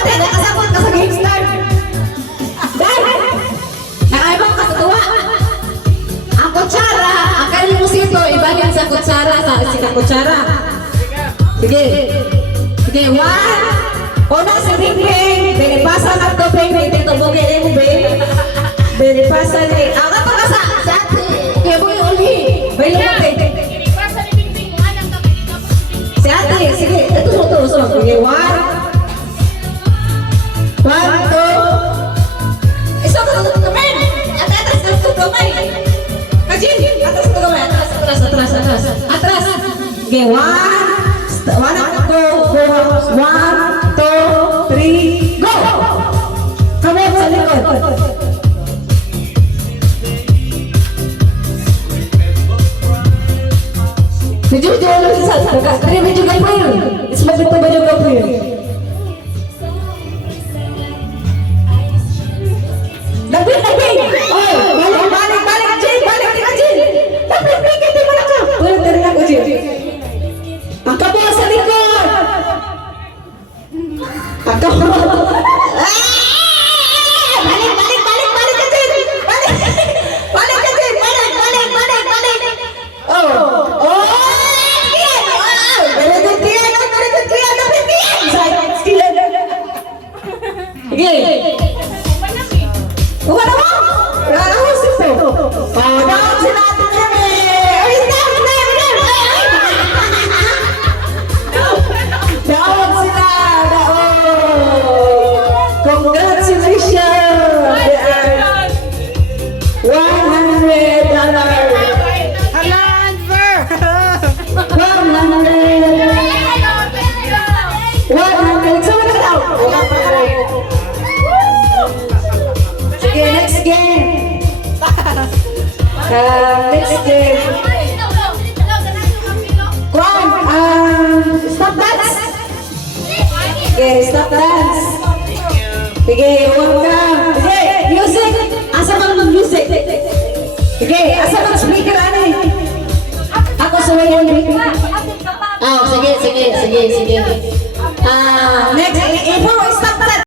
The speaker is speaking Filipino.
dati, nakasabot ka sa game start. Dahil, nakaibang ka sa tuwa. Ang kutsara, ang kalimusito, ibalin sa kutsara, sa kutsara. Sige. Sige, one. Una si Bing-Bing, binipasa na to Bing-Bing, dito bugin mo Bing. Binipasa ni, ang ato ka sa ate. Kaya mo yung uli. Bayo mo Bing. Binipasa ni Bing-Bing, anang kapit tapos si Bing-Bing. Si ate, sige, ito susunod. Sige, one. One, two. Isa ka sa kamay. Atas ka sa kamay. Kajin, atas ka kamay. Atras. Atras. Sige, one. One, two, go. One, two, three, go! Kamay sa likod. Medyo lang sa sasa. Tadi medyo gapir. Isma kita medyo gapir. Nabi. Oh, balik Jin. Balik Jin. Tapi pikir di mana kau? Balik dari aku Jin. Angkat bola sa likod. Angkat. Balik ke Jin. Balik ke Jin. Balik. Oh. Sige. Bukan apa? Rahasia situ. Padahal sinabi kami. Ay, dapat sila. Congratulations. $100. Sama na daw. Sige, next game. Next game. Kwan, stop dance. Okay, stop dance. Sige, huwag ka. Sige, music. Asa bang mag-music? Sige, asa bang speaker, ano eh? Ako suwa yung speaker. Oh, sige. Next, stop dance.